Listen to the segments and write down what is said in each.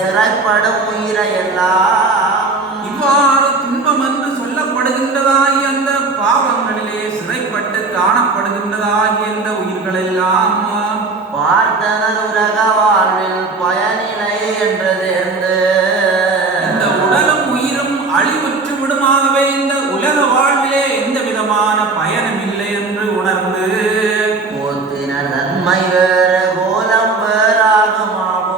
சிறைப்படும் உயிரையெல்லாம் இவ்வாறு துன்பம் என்று சொல்லப்படுகின்றதாகி அந்த பாவங்களிலே சிறைப்பட்டு காணப்படுகின்றதாகி அந்த உயிர்களெல்லாம் பார்த்தனர் உலக வாழ்வில் பயனில்லை என்று தேர்ந்து இந்த உடலும் உயிரும் அழிவுற்று விடுமாகவே இந்த உலக வாழ்விலே எந்த விதமான பயனும் இல்லை என்று உணர்ந்து போத்தினர் நன்மை வேறு கோலம் வேறாகுமாவோ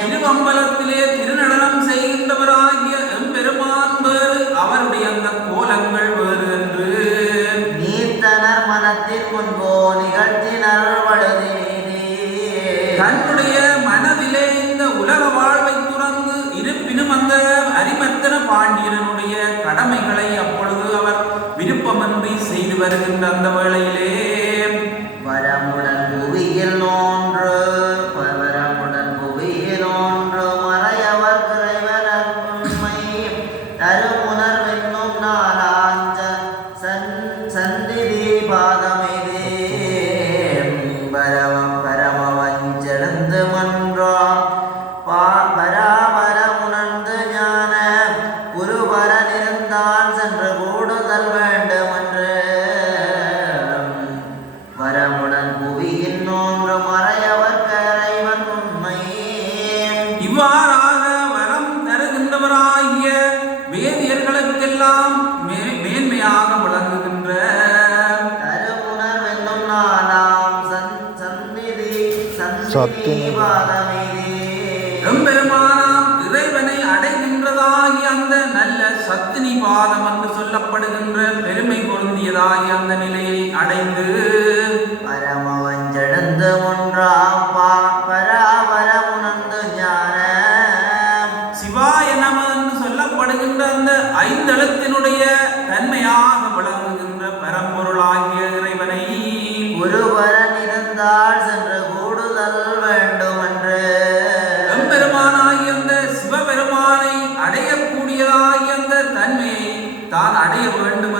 திருவம்பலத்திலே திருநடனம் செய்கின்றவராகிய எம்பெருமான் வேறு அவருடைய அந்த கோலங்கள் வேறு என்று நீத்தனர் மனத்தில் முன்போ நிகழ்த்தினர் வழுதி தன்னுடைய மனதிலே இந்த உலக வாழ்வை துறந்து இருப்பினும் அந்த அரிமர்த்தன பாண்டியனுடைய கடமைகளை அப்பொழுது அவர் விருப்பமின்றி செய்து வருகின்ற அந்த வேளையிலே வரமுடன் புவியில் நோன்று மறையவர் குறைவர் உண்மை தருமுணர்வென்னும் நாளாஞ்ச சந்திதி பாதமைதே பரமம் பரமவஞ்செழுந்து மன்றாம் பராபரம் உணர்ந்து ஞான குருவரன் இருந்தால் சென்று கூடுதல் வேண்டும் என்று வரமுடன் புவியின் நோன்று மறையவர் கரைவன் உண்மை இவ்வாறாக வரம் தருகின்றவராகிய வேதியர்களுக்கெல்லாம் மேன்மையாக விளங்குகின்ற தருமுணர்வென்னும் நாளாம் சந்நிதி பாதமைதே எம்பெருமானாம் இறைவனை அடைகின்றதாகி அந்த நல்ல சத்தினி பாதம் என்று சொல்லப்படுகின்ற பெருமை பொருந்தியதாகி அந்த நிலையை அடைந்து பரமவஞ்செழுந்து ஒன்றாம் பராபரம் உணர்ந்து ஞான சிவாய நம என்று சொல்லப்படுகின்ற அந்த ஐந்தெழுத்தினுடைய தன்மையாக விளங்குகின்ற பரம்பொருளாகிய இறைவனை குருவரன் இருந்தால் சென்று கூடுதல் வேண்டும் என்று எம்பெருமானாகிய அந்த சிவபெருமானை அடையக்கூடியதாகிய அந்த தன்மையை தான் அடைய வேண்டும்